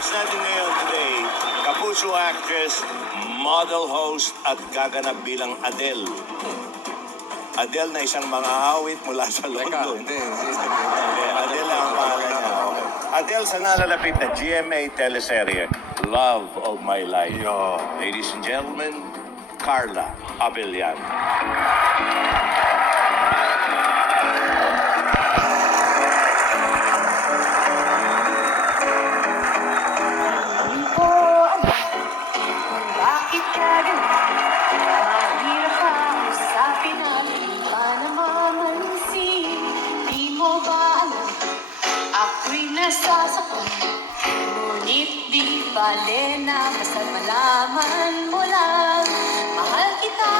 guest natin ngayon today, kapuso actress, model host at gaganap bilang Adele. Adele na isang mga awit mula sa London. Hindi. Adele ang pangalan niya. Okay. Adele sa nalalapit na GMA teleserye, Love of My Life. Ladies and gentlemen, Carla Abellan. Bakit ka ganun? Mahirap ka usapin natin pa namamansin. Di mo ba alam? Ako'y nasasaktan. Ngunit di bale na basta malaman mo lang. Mahal kita,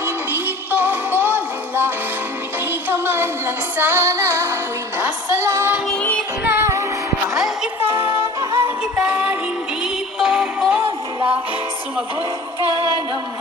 hindi to bola. Umiti ka man lang sana, ako'y nasa langit na. Mahal kita, hindi to bola. Sumagot ka naman.